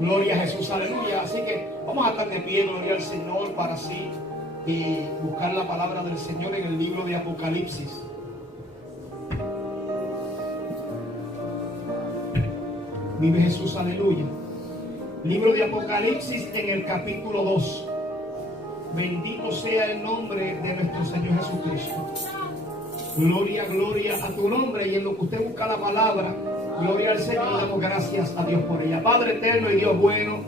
Gloria a Jesús, aleluya. Así que vamos a estar de pie, gloria al Señor, para así buscar la palabra del Señor en el libro de Apocalipsis. Vive Jesús, aleluya. Libro de Apocalipsis en el capítulo 2. Bendito sea el nombre de nuestro Señor Jesucristo. Gloria, gloria a tu nombre. Y en lo que usted busca la palabra, gloria al Señor, damos gracias a Dios por ella. Padre eterno y Dios bueno,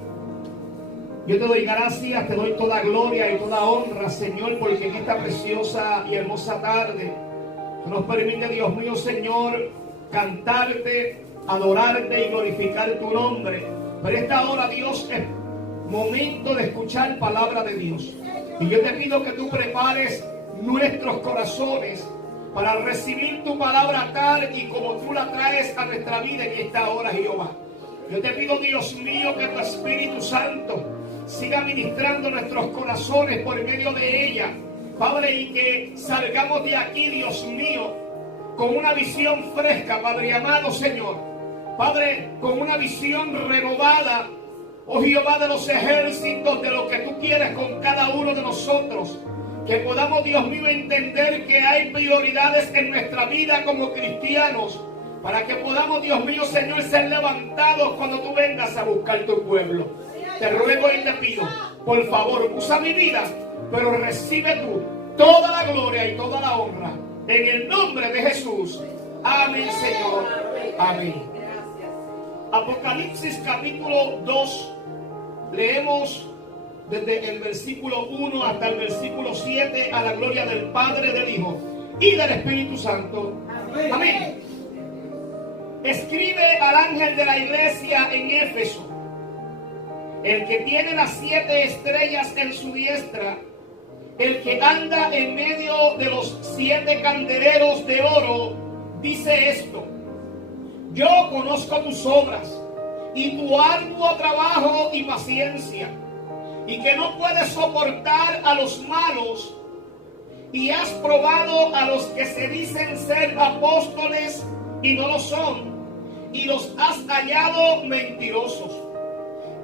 yo te doy gracias, te doy toda gloria y toda honra, Señor, porque en esta preciosa y hermosa tarde nos permite, Dios mío, Señor, cantarte, adorarte y glorificar tu nombre. Pero esta hora, Dios, es momento de escuchar palabra de Dios. Y yo te pido que tú prepares nuestros corazones para recibir tu palabra tal y como tú la traes a nuestra vida en esta hora, Jehová. Yo te pido, Dios mío, que tu Espíritu Santo siga ministrando nuestros corazones por medio de ella, Padre, y que salgamos de aquí, Dios mío, con una visión fresca, Padre amado Señor. Padre, con una visión renovada, oh Jehová de los ejércitos, de lo que tú quieres con cada uno de nosotros. Que podamos, Dios mío, entender que hay prioridades en nuestra vida como cristianos, para que podamos, Dios mío, Señor, ser levantados cuando tú vengas a buscar tu pueblo. Te ruego y te pido, por favor, usa mi vida, pero recibe tú toda la gloria y toda la honra. En el nombre de Jesús. Amén, Señor. Amén. Apocalipsis capítulo 2. Leemos desde el versículo 1 hasta el versículo 7, a la gloria del Padre, del Hijo y del Espíritu Santo. Amén. Escribe al ángel de la iglesia en Éfeso, el que tiene las 7 estrellas en su diestra, el que anda en medio de los 7 candeleros de oro, dice esto: yo conozco tus obras y tu arduo trabajo y paciencia, y que no puedes soportar a los malos, y has probado a los que se dicen ser apóstoles y no lo son, y los has hallado mentirosos,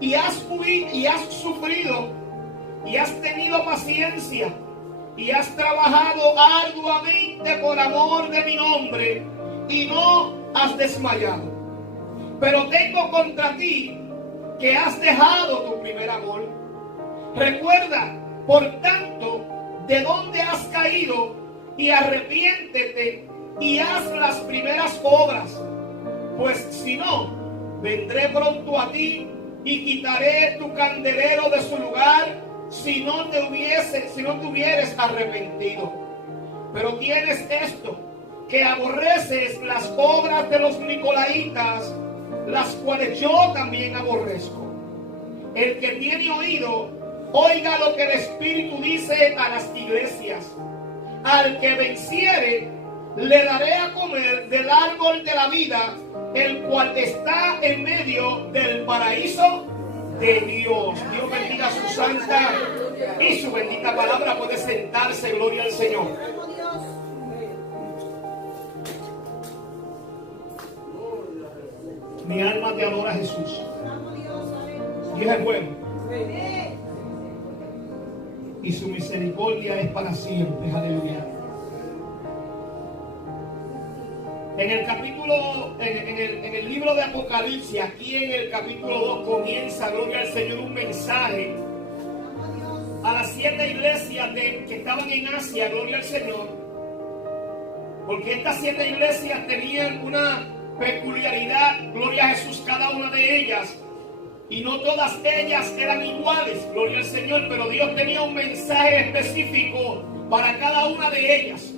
y has sufrido, y has tenido paciencia, y has trabajado arduamente por amor de mi nombre, y no has desmayado. Pero tengo contra ti que has dejado tu primer amor. Recuerda, por tanto, de dónde has caído, y arrepiéntete y haz las primeras obras. Pues si no, vendré pronto a ti y quitaré tu candelero de su lugar si no te hubieres arrepentido. Pero tienes esto, que aborreces las obras de los nicolaítas, las cuales yo también aborrezco. El que tiene oído, oiga lo que el Espíritu dice a las iglesias. Al que venciere, le daré a comer del árbol de la vida, el cual está en medio del paraíso de Dios. Dios bendiga su santa y su bendita palabra. Puede sentarse, gloria al Señor. Mi alma te adora, Jesús. Dios es bueno y su misericordia es para siempre. Aleluya. En el capítulo, en el libro de Apocalipsis, aquí en el capítulo 2 comienza, gloria al Señor, un mensaje a las 7 iglesias que estaban en Asia, gloria al Señor, porque estas 7 iglesias tenían una peculiaridad, gloria a Jesús, cada una de ellas, y no todas ellas eran iguales, gloria al Señor, pero Dios tenía un mensaje específico para cada una de ellas.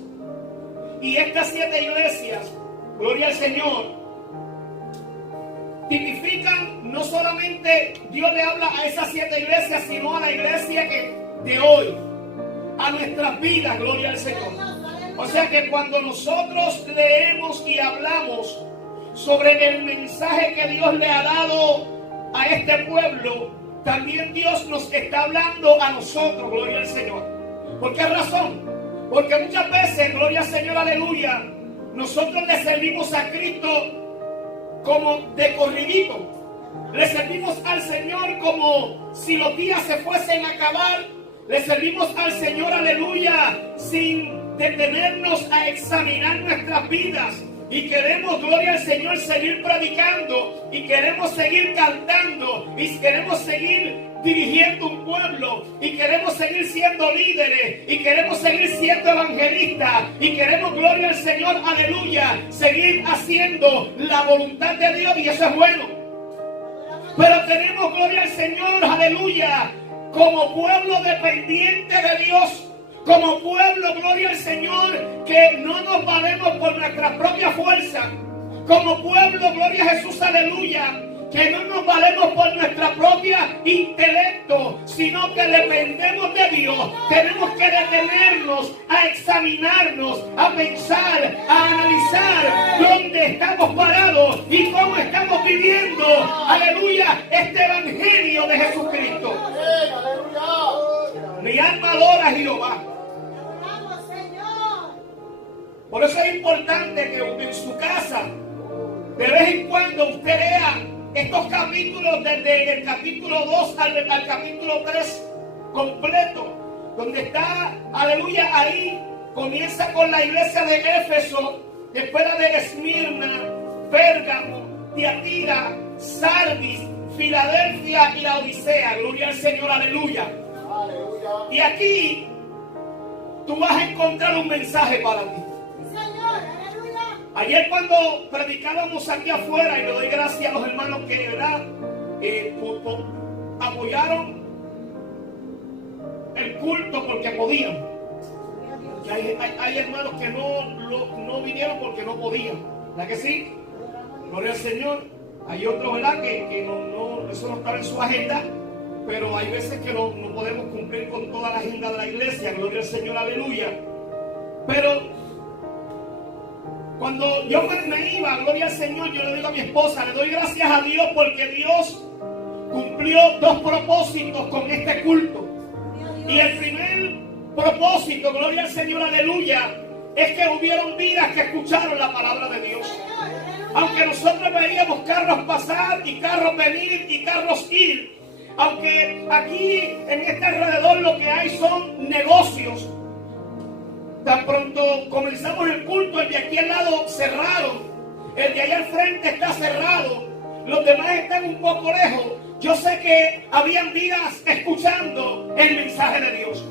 Y estas 7 iglesias, gloria al Señor, tipifican, no solamente Dios le habla a esas 7 iglesias, sino a la iglesia de hoy, a nuestras vidas, gloria al Señor. O sea que cuando nosotros leemos y hablamos sobre el mensaje que Dios le ha dado a este pueblo, también Dios nos está hablando a nosotros, gloria al Señor. ¿Por qué razón? Porque muchas veces, gloria al Señor, aleluya, nosotros le servimos a Cristo como de corridito. Le servimos al Señor como si los días se fuesen a acabar. Le servimos al Señor, aleluya, sin detenernos a examinar nuestras vidas. Y queremos, gloria al Señor, seguir predicando. Y queremos seguir cantando. Y queremos seguir dirigiendo un pueblo. Y queremos seguir siendo líderes. Y queremos seguir siendo evangelistas. Y queremos, gloria al Señor, aleluya, seguir haciendo la voluntad de Dios. Y eso es bueno. Pero tenemos, gloria al Señor, aleluya, como pueblo dependiente de Dios, como pueblo, gloria al Señor, que no nos valemos por nuestra propia fuerza, como pueblo, gloria a Jesús, aleluya, que no nos valemos por nuestra propia intelecto, sino que dependemos de Dios. Tenemos que detenernos a examinarnos, a pensar, a analizar dónde estamos parados y cómo estamos viviendo, aleluya, este evangelio de Jesucristo. Mi alma adora a Jehová. Por eso es importante que en su casa, de vez en cuando, usted lea estos capítulos, desde el capítulo 2 al capítulo 3 completo, donde está, aleluya, ahí comienza con la iglesia de Éfeso, después la de Esmirna, Pérgamo, Tiatira, Sardis, Filadelfia y la Odisea. Gloria al Señor, aleluya. Y aquí tú vas a encontrar un mensaje para ti. Ayer cuando predicábamos aquí afuera, y le doy gracias a los hermanos que de verdad apoyaron el culto porque podían. Hay hermanos que no vinieron porque no podían. ¿Verdad que sí? Gloria al Señor. Hay otros, ¿verdad? Que eso no estaba en su agenda. Pero hay veces que no podemos cumplir con toda la agenda de la iglesia. Gloria al Señor, aleluya. Pero cuando yo me iba, gloria al Señor, yo le digo a mi esposa, le doy gracias a Dios porque Dios cumplió 2 propósitos con este culto. Y el primer propósito, gloria al Señor, aleluya, es que hubieron vidas que escucharon la palabra de Dios. Aunque nosotros veíamos carros pasar y carros venir y carros ir, aunque aquí en este alrededor lo que hay son negocios, tan pronto comenzamos el culto, el de aquí al lado cerrado, el de allá al frente está cerrado, los demás están un poco lejos. Yo sé que habían vidas escuchando el mensaje de Dios.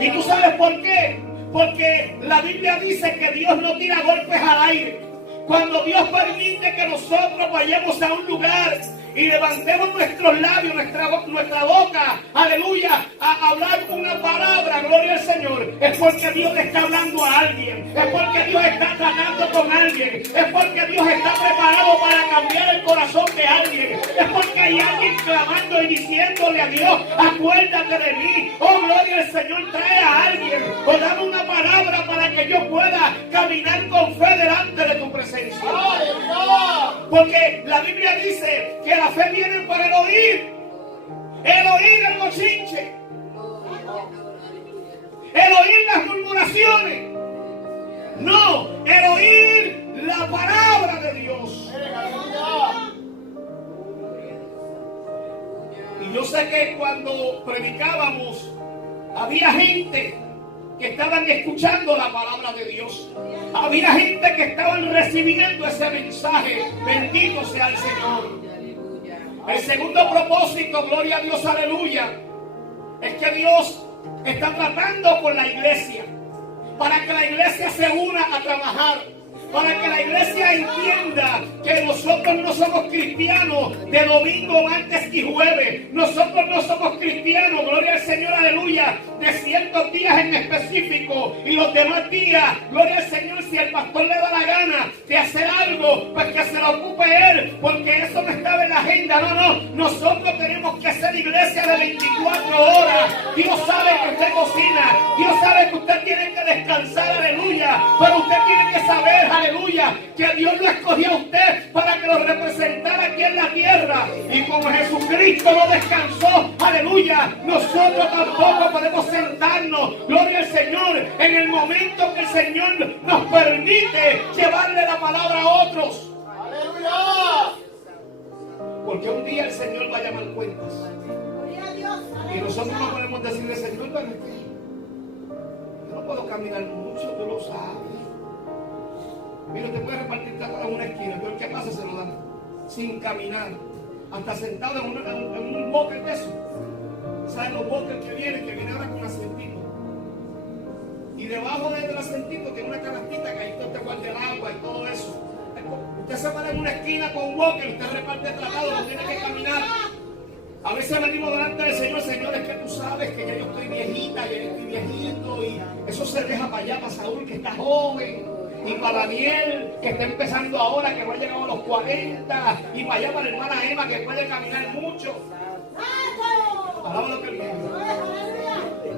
¿Y tú sabes por qué? Porque la Biblia dice que Dios no tira golpes al aire. Cuando Dios permite que nosotros vayamos a un lugar y levantemos nuestros labios, nuestra boca, aleluya, a hablar una palabra, gloria al Señor, es porque Dios le está hablando a alguien, es porque Dios está tratando con alguien, es porque Dios está preparado para cambiar el corazón de alguien, es porque hay alguien clamando y diciéndole a Dios, acuérdate de mí, oh gloria al Señor, trae a alguien, o dame una palabra para que yo pueda caminar con fe delante de tu presencia. Porque la Biblia dice que la fe viene por el oír el bochinche, el oír las murmuraciones, no, el oír la palabra de Dios. Y yo sé que cuando predicábamos había gente que estaban escuchando la palabra de Dios. Había gente que estaban recibiendo ese mensaje. Bendito sea el Señor. El segundo propósito, gloria a Dios, aleluya, es que Dios está tratando con la iglesia, para que la iglesia se una a trabajar, para que la iglesia entienda que nosotros no somos cristianos de domingo, martes y jueves. Nosotros no somos cristianos, gloria al Señor, aleluya, de ciertos días en específico, y los demás días, gloria al Señor, si el pastor le da la gana de hacer algo, pues que se lo ocupe él, porque eso no estaba en la agenda. No, nosotros tenemos que hacer iglesia de 24 horas. Dios sabe que usted cocina, Dios sabe que usted tiene que descansar, aleluya, pero usted tiene que saber, aleluya, que Dios lo escogió a usted para que lo representara aquí en la tierra. Y como Jesucristo no descansó, aleluya, nosotros tampoco podemos sentarnos, gloria al Señor, en el momento que el Señor nos permite llevarle la palabra a otros. ¡Aleluya! Porque un día el Señor va a llamar cuentas. Y nosotros no podemos decirle, Señor, pero es que yo no puedo caminar mucho, tú lo sabes. Mira, usted puede repartir plata en una esquina, pero ¿qué pasa? Se lo dan sin caminar, hasta sentado en un bote de eso. ¿Saben los botes que vienen ahora con asientito? Y debajo del asientito tiene una canastita que ahí te guarda el agua y todo eso. Usted se para en una esquina con un bote, usted reparte tratado, no tiene que caminar. A veces venimos delante del Señor, Señor, es que tú sabes que ya yo estoy viejita, ya yo estoy viejito, y eso se deja para allá, para Saúl, que está joven, y para Daniel, que está empezando ahora, que no ha llegado a los 40, y para allá para la hermana Emma, que puede caminar mucho. Palabra lo que viene.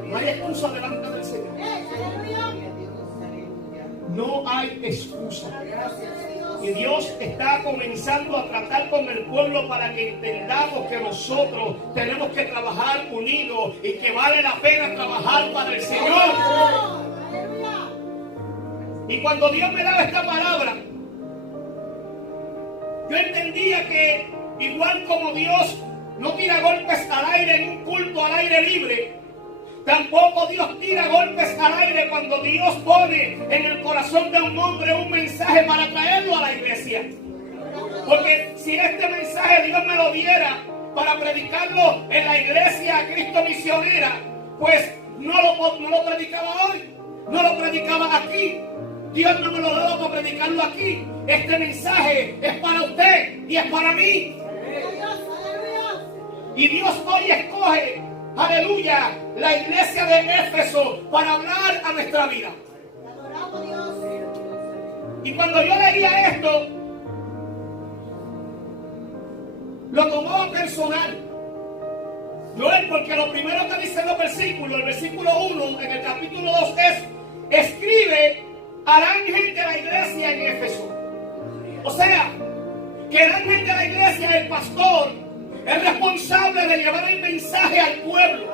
No hay excusa delante del Señor. No hay excusa. Y Dios está comenzando a tratar con el pueblo para que entendamos que nosotros tenemos que trabajar unidos y que vale la pena trabajar para el Señor. Y cuando Dios me daba esta palabra, yo entendía que igual como Dios no tira golpes al aire en un culto al aire libre, tampoco Dios tira golpes al aire cuando Dios pone en el corazón de un hombre un mensaje para traerlo a la iglesia. Porque si este mensaje Dios me lo diera para predicarlo en la iglesia Cristo Misionera, pues no lo predicaba hoy, no lo predicaba aquí. Dios no me lo daba para predicarlo aquí. Este mensaje es para usted y es para mí. Y Dios hoy escoge, aleluya, la iglesia de Éfeso para hablar a nuestra vida. Y cuando yo leía esto, lo tomaba personal. Porque lo primero que dice los versículos, el versículo 1 en el capítulo 2 es: escribe al ángel de la iglesia en Éfeso. O sea, que el ángel de la iglesia, el pastor, es responsable de llevar el mensaje al pueblo.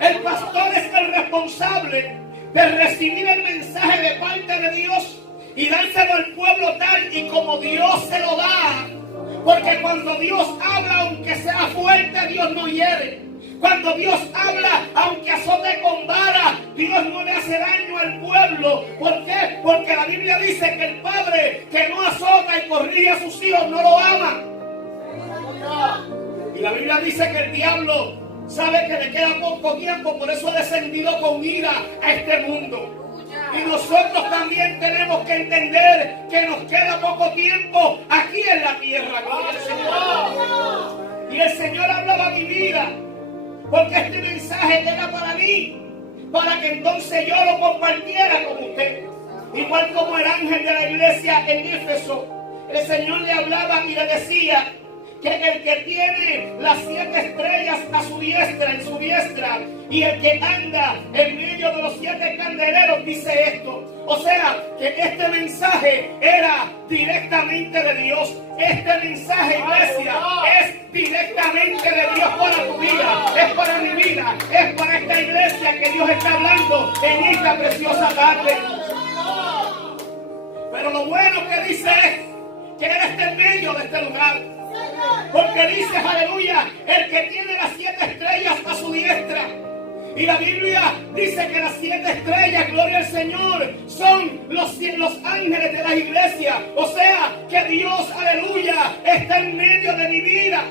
El pastor es el responsable de recibir el mensaje de parte de Dios y dárselo al pueblo tal y como Dios se lo da. Porque cuando Dios habla, aunque sea fuerte, Dios no hiere. Cuando Dios habla, aunque azote con vara, Dios no le hace daño al pueblo. ¿Por qué? Porque la Biblia dice que el padre que no azota y corrige a sus hijos no lo ama. Y la Biblia dice que el diablo sabe que le queda poco tiempo, por eso ha descendido con ira a este mundo. Y nosotros también tenemos que entender que nos queda poco tiempo aquí en la tierra. Gloria al Señor. Y el Señor hablaba a mi vida, porque este mensaje era para mí, para que entonces yo lo compartiera con usted. Igual como el ángel de la iglesia en Éfeso, el Señor le hablaba y le decía que el que tiene las 7 estrellas a su diestra, en su diestra, y el que anda en medio de los 7 candeleros, dice esto. O sea, que este mensaje era directamente de Dios. Este mensaje, iglesia, es directamente de Dios para tu vida, es para mi vida, es para esta iglesia que Dios está hablando en esta preciosa tarde. Pero lo bueno que dice es que Él está en medio de este lugar. Porque dice, aleluya, el que tiene las 7 estrellas a su diestra. Y la Biblia dice que las 7 estrellas, gloria al Señor, son los ángeles de la iglesia. O sea, que Dios, aleluya, está en medio de mi vida.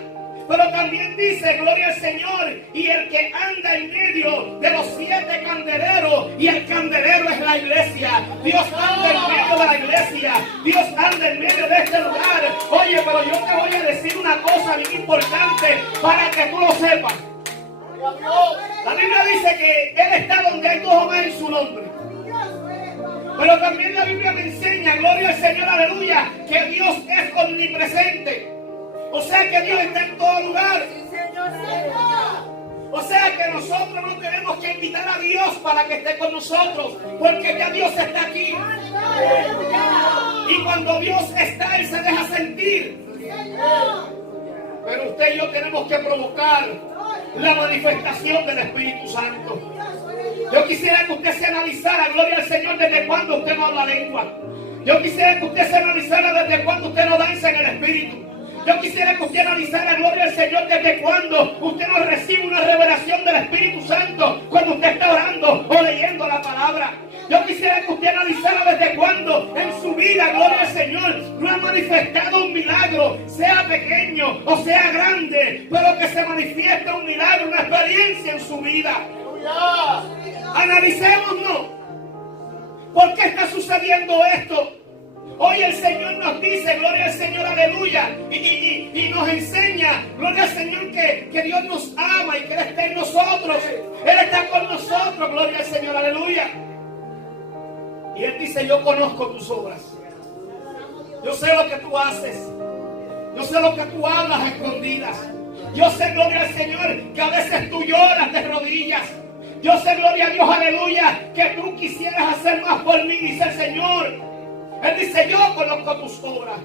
Pero también dice, gloria al Señor, y el que anda en medio de los 7 candeleros, y el candelero es la iglesia. Dios anda en medio de la iglesia. Dios anda en medio de este lugar. Oye, pero yo te voy a decir una cosa bien importante para que tú lo sepas. La Biblia dice que Él está donde hay 2 o más en su nombre. Pero también la Biblia me enseña, gloria al Señor, aleluya, que Dios es omnipresente. O sea que Dios está en todo lugar. O sea que nosotros no tenemos que invitar a Dios para que esté con nosotros, porque ya Dios está aquí. Y cuando Dios está, Él se deja sentir. Pero usted y yo tenemos que provocar la manifestación del Espíritu Santo. Yo quisiera que usted se analizara, gloria al Señor, desde cuándo usted no habla lengua. Yo quisiera que usted se analizara desde cuándo usted no danza en el Espíritu. Yo quisiera que usted analizara, gloria al Señor, desde cuando usted no recibe una revelación del Espíritu Santo cuando usted está orando o leyendo la palabra. Yo quisiera que usted analizara desde cuándo en su vida, gloria al Señor, no ha manifestado un milagro, sea pequeño o sea grande, pero que se manifieste un milagro, una experiencia en su vida. Analicémonos. ¿Por qué está sucediendo esto? Hoy el Señor nos dice, gloria al Señor, aleluya, y nos enseña, gloria al Señor, que Dios nos ama y que Él está en nosotros. Él está con nosotros, gloria al Señor, aleluya. Y Él dice, yo conozco tus obras. Yo sé lo que tú haces. Yo sé lo que tú hablas a escondidas. Yo sé, gloria al Señor, que a veces tú lloras de rodillas. Yo sé, gloria a Dios, aleluya, que tú quisieras hacer más por mí, dice el Señor. Él dice, yo conozco tus obras.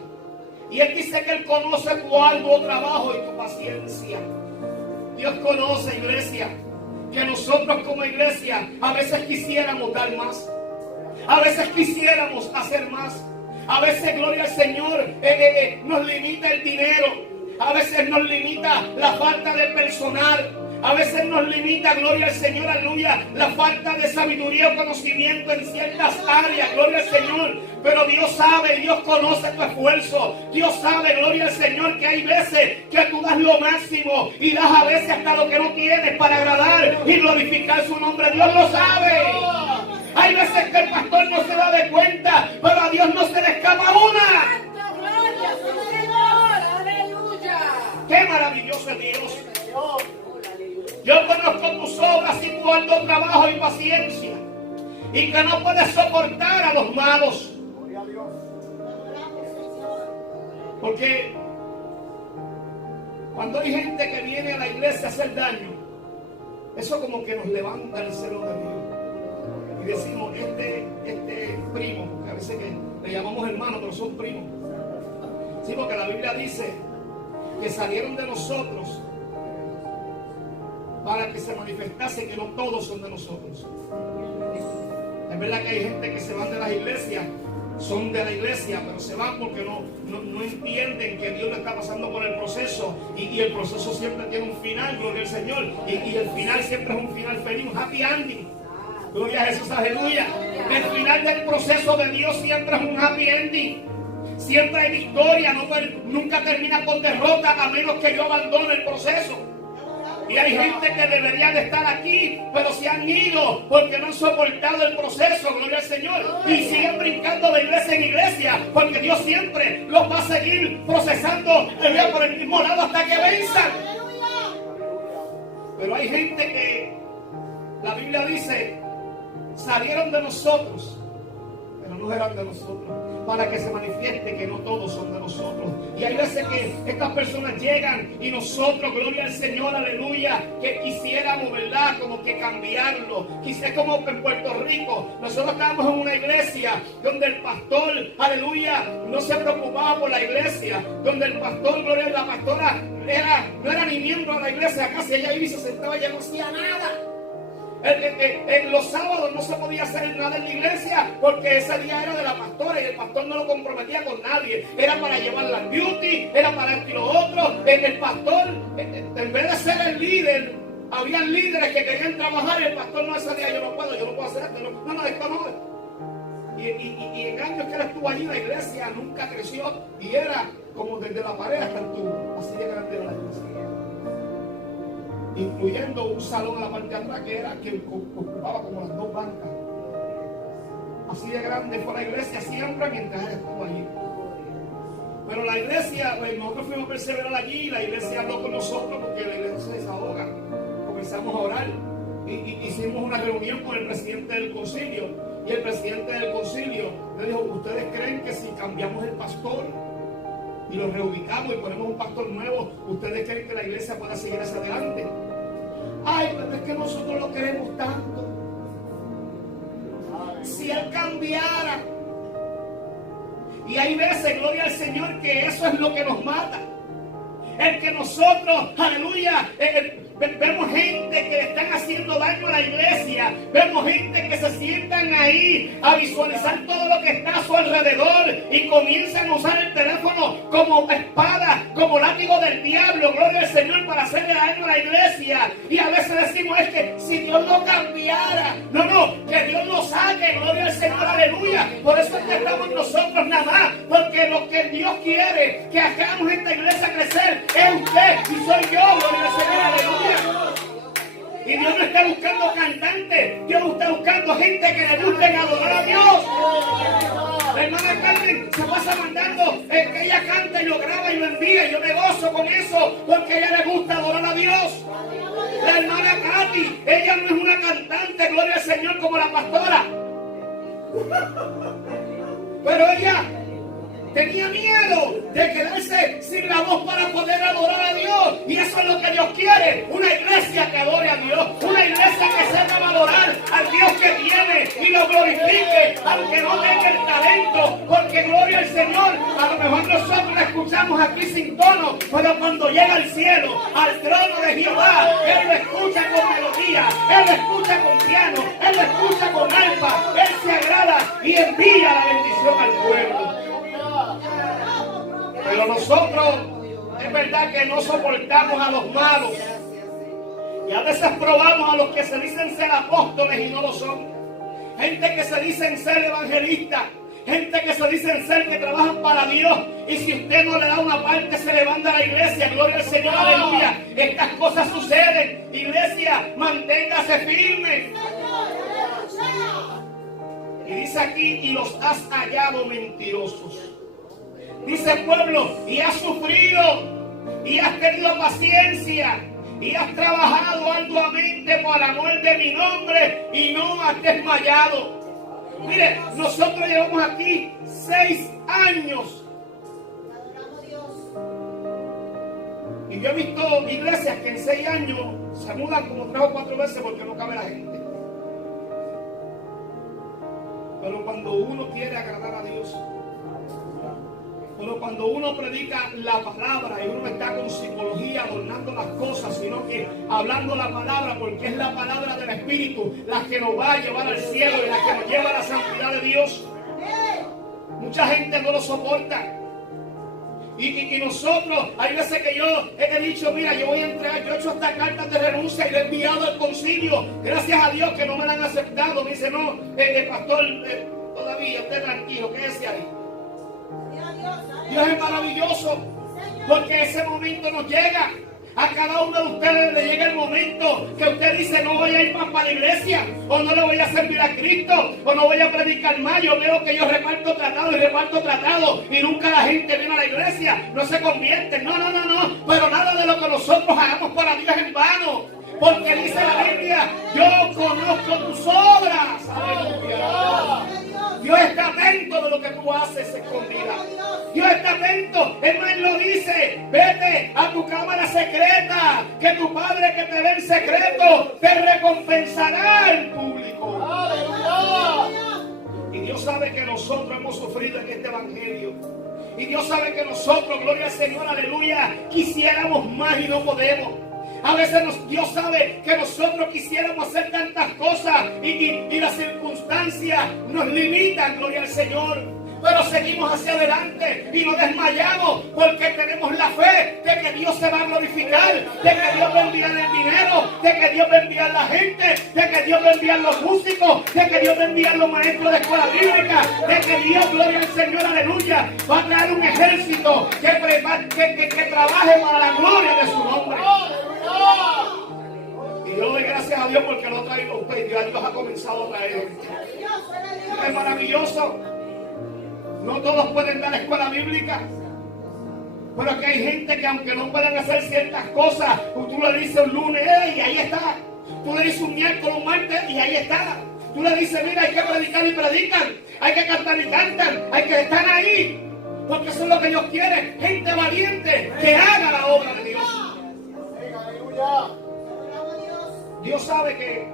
Y Él dice que Él conoce tu arduo trabajo y tu paciencia. Dios conoce, iglesia, que nosotros como iglesia a veces quisiéramos dar más. A veces quisiéramos hacer más. A veces, gloria al Señor, nos limita el dinero. A veces nos limita la falta de personal. A veces nos limita, gloria al Señor, aleluya, la falta de sabiduría o conocimiento en ciertas áreas, gloria al Señor. Pero Dios sabe y Dios conoce tu esfuerzo. Dios sabe, gloria al Señor, que hay veces que tú das lo máximo y das a veces hasta lo que no tienes para agradar y glorificar su nombre. Dios lo sabe. Hay veces que el pastor no se da de cuenta, pero a Dios no se le escapa una. ¡Gloria, Señor! ¡Aleluya! ¡Qué maravilloso es Dios! Yo conozco tus obras y tu arduo trabajo y paciencia, y que no puedes soportar a los malos. Porque cuando hay gente que viene a la iglesia a hacer daño, eso como que nos levanta el celo de Dios. Y decimos, este primo, que a veces que le llamamos hermano, pero son primos. Sí, porque la Biblia dice que salieron de nosotros para que se manifestase que no todos son de nosotros. Es verdad que hay gente que se van de las iglesias, son de la iglesia, pero se van porque no entienden que Dios le está pasando por el proceso, y el proceso siempre tiene un final, gloria al Señor, y el final siempre es un final feliz, un happy ending. Gloria a Jesús, aleluya. El final del proceso de Dios siempre es un happy ending. Siempre hay victoria, nunca termina con derrota, a menos que yo abandone el proceso. Y hay gente que debería de estar aquí, pero se han ido porque no han soportado el proceso, gloria al Señor. Y siguen brincando de iglesia en iglesia, porque Dios siempre los va a seguir procesando por el mismo lado hasta que venzan. Pero hay gente que la Biblia dice, salieron de nosotros, pero no eran de nosotros, para que se manifieste que no todos son de nosotros. Y hay veces que estas personas llegan y nosotros, gloria al Señor, aleluya, que quisiéramos, ¿verdad?, como que cambiarlo. Quizás como en Puerto Rico, nosotros estábamos en una iglesia donde el pastor, aleluya, no se preocupaba por la iglesia, donde el pastor, gloria, la pastora no era ni miembro de la iglesia, casi ella iba y se sentaba y ya no hacía nada. En los sábados no se podía hacer nada en la iglesia porque ese día era de la pastora y el pastor no lo comprometía con nadie. Era para llevarla al beauty, era para esto y lo otro. El pastor, en vez de ser el líder, había líderes que querían trabajar y el pastor no, ese día yo no puedo hacer esto, no, esto no. Y en años que él estuvo allí, la iglesia nunca creció y era como desde la pared hasta el tubo, así de grande era la iglesia. Incluyendo un salón a la parte de atrás que ocupaba como las 2 bancas. Así de grande fue la iglesia siempre mientras él estuvo allí. Pero la iglesia, pues nosotros fuimos a perseverar allí, la iglesia habló con nosotros porque la iglesia se desahoga. Comenzamos a orar y hicimos una reunión con el presidente del concilio, y el presidente del concilio le dijo, ¿ustedes creen que si cambiamos el pastor y lo reubicamos y ponemos un pastor nuevo, ustedes creen que la iglesia pueda seguir hacia adelante? Ay, pero es que nosotros lo queremos tanto. Si él cambiara. Y hay veces, gloria al Señor, que eso es lo que nos mata. El que nosotros, aleluya, vemos gente que le están haciendo daño a la iglesia. Vemos gente que se sientan ahí a visualizar todo lo que está a su alrededor y comienzan a usar el teléfono como espada, como látigo del diablo, gloria al Señor, para hacerle daño a la iglesia. Y a veces decimos, es que si Dios no cambiara, no, que Dios lo saque, gloria al Señor, aleluya. Por eso es que estamos nosotros nada más, porque lo que Dios quiere que hagamos esta iglesia crecer es usted y soy yo, gloria al Señor, aleluya. Y Dios no está buscando cantantes, Dios está buscando gente que le guste adorar a Dios. La hermana Carmen se pasa mandando que ella canta y lo graba y lo envía. Y yo me gozo con eso porque a ella le gusta adorar a Dios. La hermana Katy, ella no es una cantante, gloria al Señor, como la pastora. Pero ella tenía miedo de quedarse sin la voz para poder adorar a Dios. Y eso es lo que Dios quiere. Una iglesia que adore a Dios. Una iglesia que sepa valorar al Dios que tiene y lo glorifique, aunque no tenga el talento. Porque gloria al Señor, a lo mejor nosotros la escuchamos aquí sin tono, pero cuando llega al cielo, al trono de Jehová, Él lo escucha con melodía, Él lo escucha con piano, Él lo escucha con arpa, Él se agrada y envía la bendición al pueblo. Pero nosotros, es verdad que no soportamos a los malos. Y a veces probamos a los que se dicen ser apóstoles y no lo son. Gente que se dicen ser evangelistas. Gente que se dicen ser que trabajan para Dios. Y si usted no le da una parte, se levanta a la iglesia. Gloria al Señor, aleluya. Estas cosas suceden. Iglesia, manténgase firme. Y dice aquí, y los has hallado mentirosos. Dice el pueblo, y has sufrido, y has tenido paciencia, y has trabajado arduamente por el amor de mi nombre, y no has desmayado. Mire, nosotros llevamos aquí 6 años. Y yo he visto iglesias que en 6 años se mudan como 3 o 4 veces porque no cabe la gente. Pero cuando uno quiere agradar a Dios, pero cuando uno predica la palabra y uno no está con psicología adornando las cosas, sino que hablando la palabra, porque es la palabra del Espíritu la que nos va a llevar al cielo y la que nos lleva a la santidad de Dios. Mucha gente no lo soporta. Y nosotros, hay veces que yo he dicho, mira, yo voy a entregar, yo he hecho hasta cartas de renuncia y le he enviado al concilio. Gracias a Dios que no me la han aceptado. Me dice, no, pastor, todavía, esté tranquilo, quédese ahí. Dios es maravilloso, porque ese momento nos llega. A cada uno de ustedes le llega el momento que usted dice, no voy a ir más para la iglesia, o no le voy a servir a Cristo, o no voy a predicar más. Yo veo que yo reparto tratado y nunca la gente viene a la iglesia, no se convierte. No, pero nada de lo que nosotros hagamos para Dios es en vano, porque dice la Biblia, yo conozco tus obras. Aleluya. Dios está atento de lo que tú haces escondida. Dios está atento. Es más, Él lo dice. Vete a tu cámara secreta, que tu Padre que te ve en secreto te recompensará en público. ¡Aleluya! Y Dios sabe que nosotros hemos sufrido en este evangelio. Y Dios sabe que nosotros, gloria al Señor, aleluya, quisiéramos más y no podemos. A veces Dios sabe que nosotros quisiéramos hacer tantas cosas y las circunstancias nos limitan, gloria al Señor. Pero seguimos hacia adelante y no desmayamos porque tenemos la fe de que Dios se va a glorificar, de que Dios va a enviar el dinero, de que Dios va a enviar la gente, de que Dios va a enviar los músicos, de que Dios va a enviar los maestros de escuela bíblica, de que Dios, gloria al Señor, aleluya, va a traer un ejército que trabaje para la gloria de su nombre. Y yo doy gracias a Dios porque lo traigo a usted. Dios ha comenzado a traer. Es maravilloso. No todos pueden dar escuela bíblica, pero es que hay gente que aunque no puedan hacer ciertas cosas, tú le dices un lunes, y ahí está. Tú le dices un miércoles, un martes, y ahí está. Tú le dices, mira, hay que predicar y predican, hay que cantar y cantan, hay que estar ahí, porque eso es lo que Dios quiere. Gente valiente que haga la obra de Dios. Dios sabe que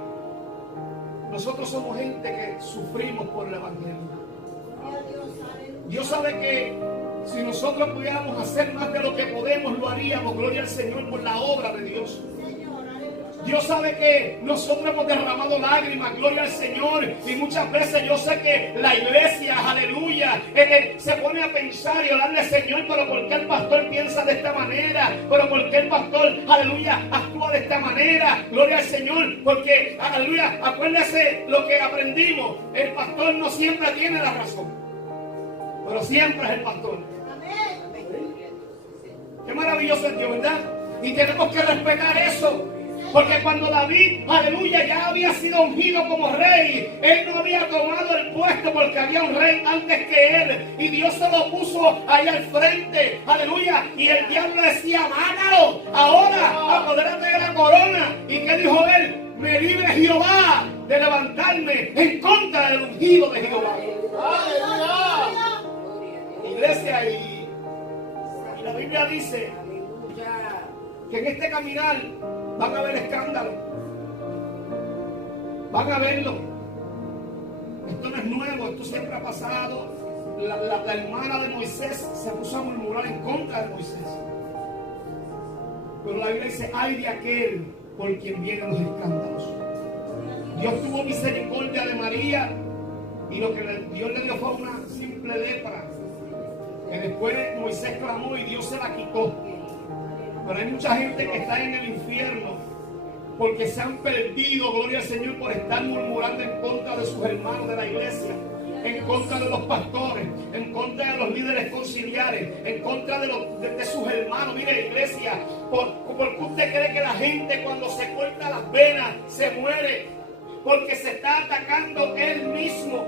nosotros somos gente que sufrimos por el evangelio. Dios sabe que Si nosotros pudiéramos hacer más de lo que podemos, lo haríamos. Gloria al Señor por la obra de Dios. Dios sabe que nosotros hemos derramado lágrimas, gloria al Señor, y muchas veces yo sé que la iglesia, aleluya, se pone a pensar y orarle, Señor, pero ¿por qué el pastor piensa de esta manera? ¿Pero por qué el pastor, aleluya, actúa de esta manera? Gloria al Señor, porque, aleluya, acuérdese lo que aprendimos, el pastor no siempre tiene la razón, pero siempre es el pastor. Qué maravilloso es Dios, ¿verdad? Y tenemos que respetar eso. Porque cuando David, aleluya, ya había sido ungido como rey, él no había tomado el puesto porque había un rey antes que él. Y Dios se lo puso ahí al frente, aleluya. Y el diablo decía, mátalo, ahora apodérate de la corona. ¿Y qué dijo él? Me libre Jehová de levantarme en contra del ungido de Jehová. ¡Aleluya! Iglesia, y la Biblia dice que en este caminar van a haber escándalos. Van a verlo. Esto no es nuevo, esto siempre ha pasado. La hermana de Moisés se puso a murmurar en contra de Moisés. Pero la Biblia dice, ay de aquel por quien vienen los escándalos. Dios tuvo misericordia de María y lo que Dios le dio fue una simple lepra. Que después Moisés clamó y Dios se la quitó. Pero hay mucha gente que está en el infierno porque se han perdido, gloria al Señor, por estar murmurando en contra de sus hermanos de la iglesia, en contra de los pastores, en contra de los líderes conciliares, en contra de sus hermanos. Mire, iglesia, porque usted cree que la gente cuando se corta las venas se muere, porque se está atacando él mismo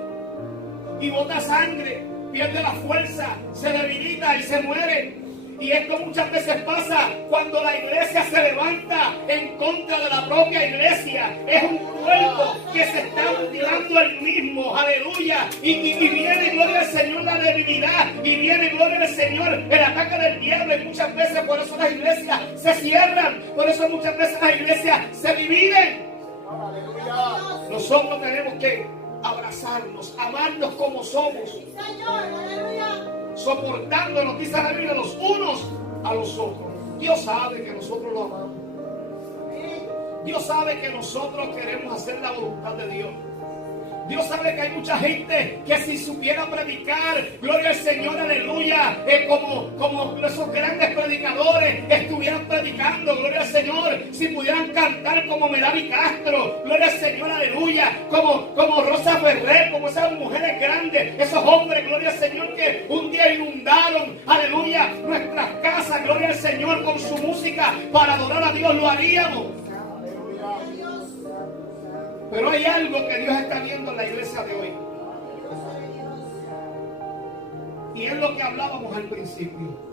y bota sangre, pierde la fuerza, se debilita y se muere. Y esto muchas veces pasa cuando la iglesia se levanta en contra de la propia iglesia. Es un cuerpo que se está mutilando el mismo, aleluya. Y viene, gloria al Señor, la debilidad. Y viene, gloria al Señor, el ataque del diablo. Y muchas veces por eso las iglesias se cierran. Por eso muchas veces las iglesias se dividen. Aleluya. Nosotros tenemos que abrazarnos, amarnos como somos. Señor, aleluya. Soportándonos, dice la Biblia, los unos a los otros. Dios sabe que nosotros lo amamos. Dios sabe que nosotros queremos hacer la voluntad de Dios. Dios sabe que hay mucha gente que si supiera predicar, gloria al Señor, aleluya, como esos grandes predicadores estuvieran predicando, gloria al Señor, si pudieran cantar como Melanie Castro, gloria al Señor, aleluya, como Rosa Ferrer, como esas mujeres grandes, esos hombres, gloria al Señor, que un día inundaron, aleluya, nuestras casas, gloria al Señor, con su música para adorar a Dios, lo haríamos. Pero hay algo que Dios está viendo en la iglesia de hoy. Y es lo que hablábamos al principio.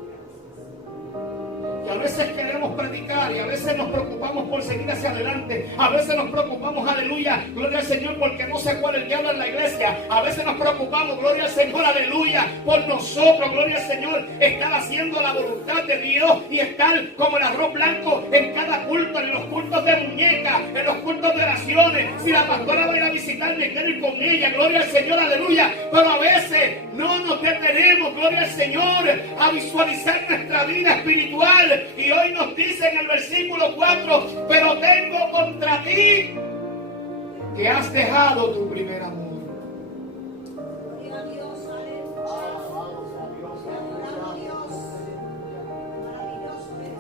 Que a veces queremos predicar y a veces nos preocupamos por seguir hacia adelante. A veces nos preocupamos, aleluya, gloria al Señor, porque no se cuál el diablo en la iglesia. A veces nos preocupamos, gloria al Señor, aleluya, por nosotros, gloria al Señor, estar haciendo la voluntad de Dios y estar como el arroz blanco en cada culto, en los cultos de muñeca, en los cultos de oraciones. Si la pastora va a ir a visitarme, quiero ir con ella, gloria al Señor, aleluya. Pero a veces no nos detenemos, gloria al Señor, a visualizar nuestra vida espiritual. Y hoy nos dice en el versículo 4, pero tengo contra ti que has dejado tu primer amor.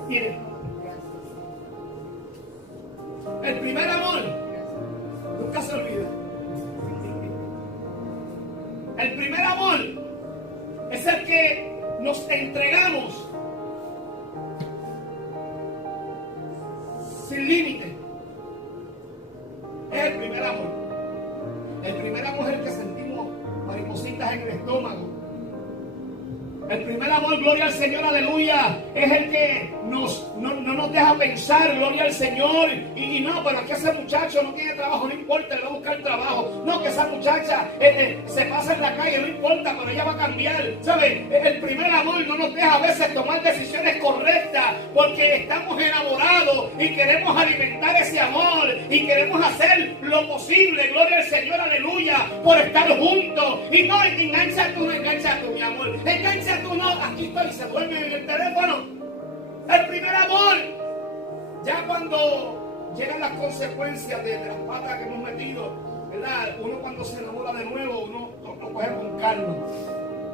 Miren, el primer amor nunca se olvida. El primer amor es el que nos entregamos sin límite. Es el primer amor. El primer amor es el que sentimos maripositas en el estómago. El primer amor, gloria al Señor, aleluya, es el que no nos deja pensar, gloria al Señor. Y no, pero que ese muchacho no tiene trabajo, no importa, él va a buscar trabajo. No, que esa muchacha se pasa en la calle, no importa, pero ella va a cambiar. ¿Sabe? El primer amor no nos deja a veces tomar decisiones correctas porque estamos enamorados y queremos alimentar ese amor y queremos hacer lo posible, gloria al Señor, aleluya, por estar juntos. Y no, engancha tú, mi amor, engancha tú, no, aquí estoy, se duerme en el teléfono. El primer amor, ya cuando llegan las consecuencias de las patas que hemos metido, ¿verdad? Uno cuando se enamora de nuevo, uno lo coge con calma,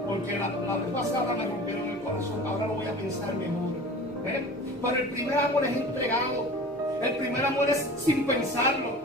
porque la vez pasada me rompieron el corazón, ahora lo voy a pensar mejor. Pero el primer amor es entregado, el primer amor es sin pensarlo,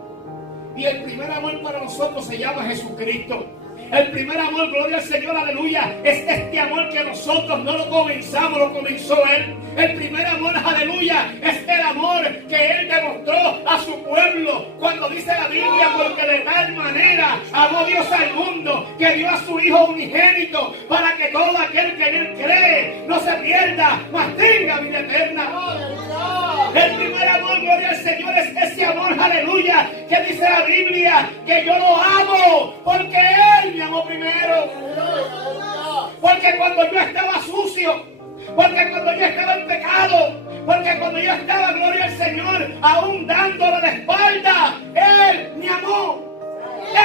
y el primer amor para nosotros se llama Jesucristo. El primer amor, gloria al Señor, aleluya, es este amor que nosotros no lo comenzamos, lo comenzó Él. El primer amor, aleluya, es el amor que Él demostró a su pueblo cuando dice la Biblia, porque de tal manera amó Dios al mundo que dio a su Hijo unigénito para que todo aquel que en Él cree no se pierda, mas tenga vida eterna. El primer amor, gloria al Señor, es ese amor, aleluya, que dice la Biblia que yo lo amo porque Él me amó primero. Porque cuando yo estaba sucio, porque cuando yo estaba en pecado, porque cuando yo estaba, gloria al Señor, aún dándole la espalda, Él me amó.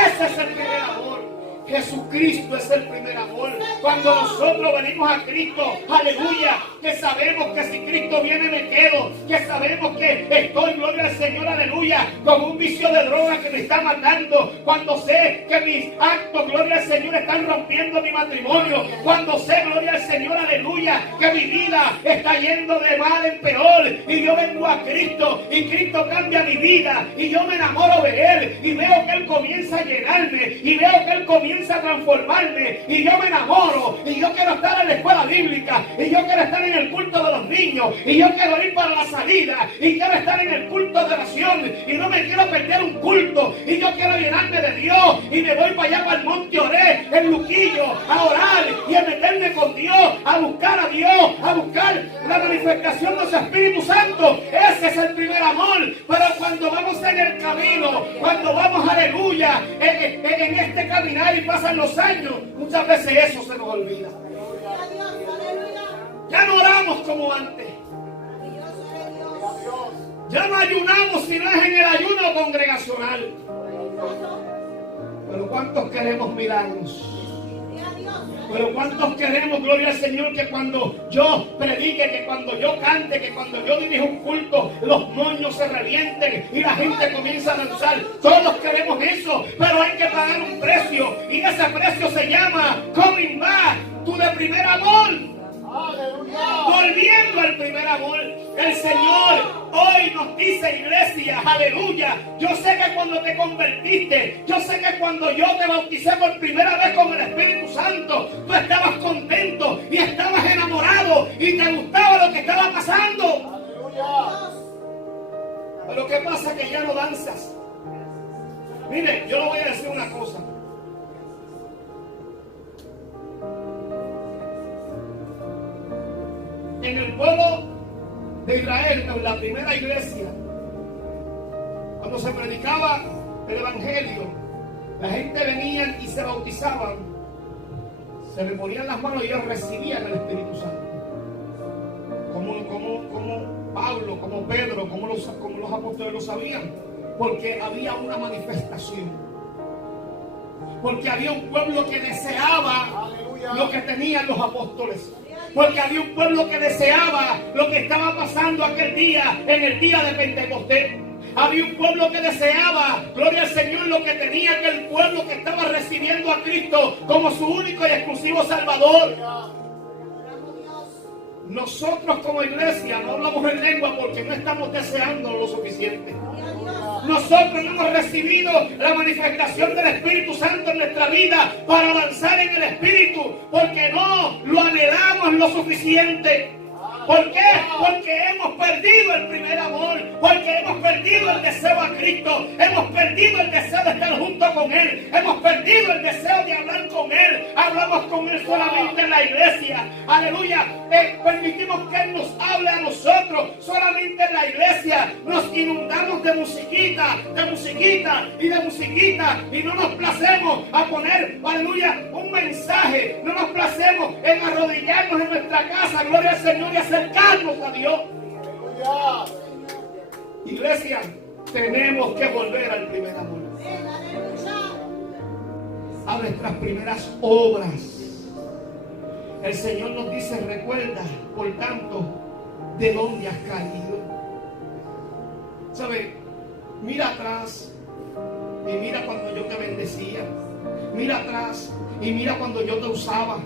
Ese es el primer amor. Jesucristo es el primer amor. Cuando nosotros venimos a Cristo, aleluya, que sabemos que si Cristo viene me quedo, que sabemos que estoy, gloria al Señor, aleluya, con un vicio de droga que me está matando, cuando sé que mis actos, gloria al Señor, están rompiendo mi matrimonio, cuando sé, gloria al Señor, aleluya, que mi vida está yendo de mal en peor, y yo vengo a Cristo, y Cristo cambia mi vida, y yo me enamoro de Él, y veo que Él comienza a llenarme, y veo que Él comienza a transformarme, y yo me enamoro, y yo quiero estar en la escuela bíblica, y yo quiero estar en el culto de los niños, y yo quiero ir para la salida, y quiero estar en el culto de oración, y no me quiero perder un culto, y yo quiero llenarme de Dios, y me voy para allá para el monte Oré, en Luquillo, a orar, y a meterme con Dios, a buscar a Dios, a buscar la manifestación de su Espíritu Santo. Ese es el primer amor. Pero cuando vamos en el camino, cuando vamos, aleluya, en este caminar y pasan los años, muchas veces eso se nos olvida. Ya no oramos como antes. Ya no ayunamos si no es en el ayuno congregacional. Pero ¿cuántos queremos milagros? Pero ¿cuántos queremos, gloria al Señor, que cuando yo predique, que cuando yo cante, que cuando yo dirija un culto, los moños se revienten y la gente comienza a danzar? Todos queremos eso, pero hay que pagar un precio, y ese precio se llama coming back, tu de primer amor. Volviendo al primer amor, el Señor hoy nos dice, iglesia, aleluya, yo sé que cuando te convertiste, yo sé que cuando yo te bauticé por primera vez con el Espíritu Santo, tú estabas contento y estabas enamorado y te gustaba lo que estaba pasando. Pero ¿qué pasa? Que ya no danzas. Mire, yo le voy a decir una cosa. En el pueblo de Israel, en la primera iglesia, cuando se predicaba el Evangelio, la gente venía y se bautizaban, se le ponían las manos y ellos recibían el Espíritu Santo. Como Pablo, como Pedro, como los apóstoles lo sabían, porque había una manifestación. Porque había un pueblo que deseaba lo que tenían los apóstoles. Porque había un pueblo que deseaba lo que estaba pasando aquel día, en el día de Pentecostés. Había un pueblo que deseaba, gloria al Señor, lo que tenía aquel pueblo que estaba recibiendo a Cristo como su único y exclusivo Salvador. Nosotros como iglesia no hablamos en lengua porque no estamos deseando lo suficiente. Nosotros no hemos recibido la manifestación del Espíritu Santo en nuestra vida para avanzar en el Espíritu, porque no lo anhelamos lo suficiente. ¿Por qué? Porque hemos perdido el primer amor, porque hemos perdido el deseo a Cristo, hemos perdido el deseo de estar junto con Él, hemos perdido el deseo de hablar con Él. Hablamos con Él solamente en la iglesia, aleluya. Permitimos que Él nos hable a nosotros solamente en la iglesia. Nos inundamos de musiquita y no nos placemos a poner, aleluya, un mensaje. No nos placemos en arrodillarnos en nuestra casa, gloria al Señor, y acercarnos a Dios. Iglesia, tenemos que volver al primer amor, a nuestras primeras obras. El Señor nos dice: recuerda, por tanto, de dónde has caído. ¿Sabe? Mira atrás y mira cuando yo te bendecía. Mira atrás y mira cuando yo te usaba.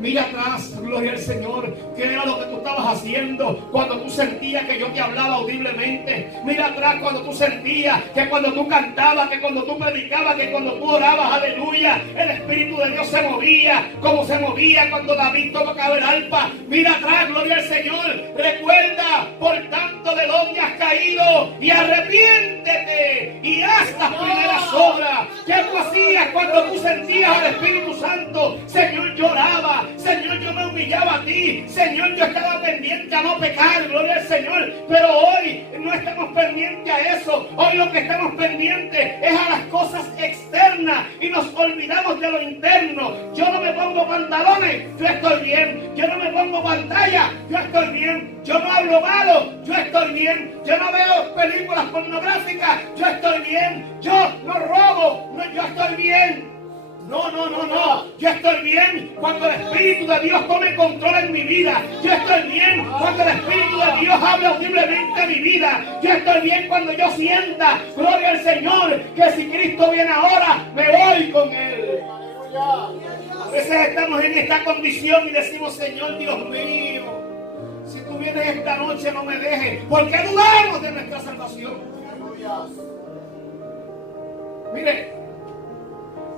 Mira atrás, gloria al Señor, qué era lo que tú estabas haciendo cuando tú sentías que yo te hablaba audiblemente. Mira atrás cuando tú sentías que cuando tú cantabas, que cuando tú predicabas, que cuando tú orabas, aleluya, el Espíritu de Dios se movía, como se movía cuando David tocaba el arpa. Mira atrás, gloria al Señor. Recuerda, por tanto, de dónde has caído y arrepiéntete y haz las primeras obras. ¿Qué tú hacías cuando tú sentías al Espíritu Santo? Señor, lloraba. Señor, yo me humillaba a ti. Señor, yo estaba pendiente a no pecar, gloria al Señor. Pero hoy no estamos pendientes a eso. Hoy lo que estamos pendientes es a las cosas externas y nos olvidamos de lo interno. Yo no me pongo pantalones, yo estoy bien. Yo no me pongo pantalla, yo estoy bien. Yo no hablo malo, yo estoy bien. Yo no veo películas pornográficas, yo estoy bien. Yo no robo, no, yo estoy bien. No. Yo estoy bien cuando el Espíritu de Dios tome control en mi vida. Yo estoy bien cuando el Espíritu de Dios hable audiblemente a mi vida. Yo estoy bien cuando yo sienta, gloria al Señor, que si Cristo viene ahora, me voy con Él. A veces estamos en esta condición y decimos: Señor Dios mío, si tú vienes esta noche, no me dejes, porque dudamos de nuestra salvación. Mire,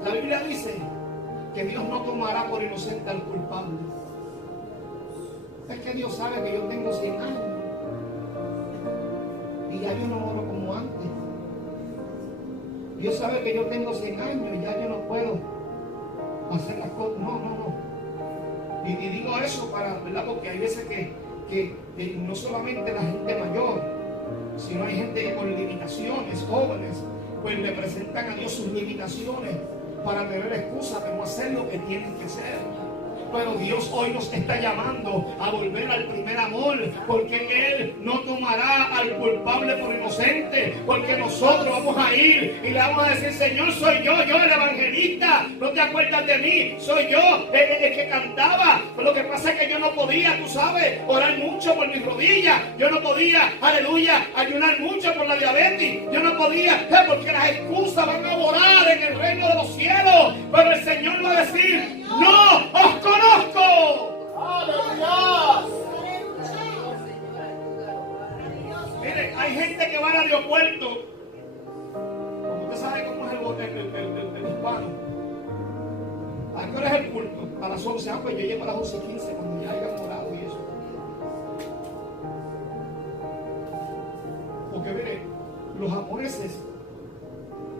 la Biblia dice que Dios no tomará por inocente al culpable. Es que Dios sabe que yo tengo 100 años y ya yo no oro como antes. Dios sabe que yo tengo 100 años y ya yo no puedo hacer las cosas. No. Y digo eso ¿verdad? Porque hay veces que no solamente la gente mayor, sino hay gente con limitaciones, jóvenes, pues le presentan a Dios sus limitaciones para tener excusa de no hacer lo que tienen que hacer. Pero Dios hoy nos está llamando a volver al primer amor, porque Él no tomará al culpable por inocente, porque nosotros vamos a ir y le vamos a decir: Señor, soy yo el evangelista, no te acuerdas de mí, soy yo el que cantaba. Pero lo que pasa es que yo no podía, tú sabes, orar mucho por mis rodillas, yo no podía, aleluya, ayunar mucho por la diabetes, yo no podía, porque las excusas van a volar en el reino de los cielos. Pero el Señor va a decir: no os conozco. ¡Aleluya! Mire, hay gente que va al aeropuerto. Como usted sabe cómo es el hispano. ¿A qué hora es el culto? A las 11. Pues yo llego a las 11:15 cuando ya hayan orado y eso. Porque mire, los japoneses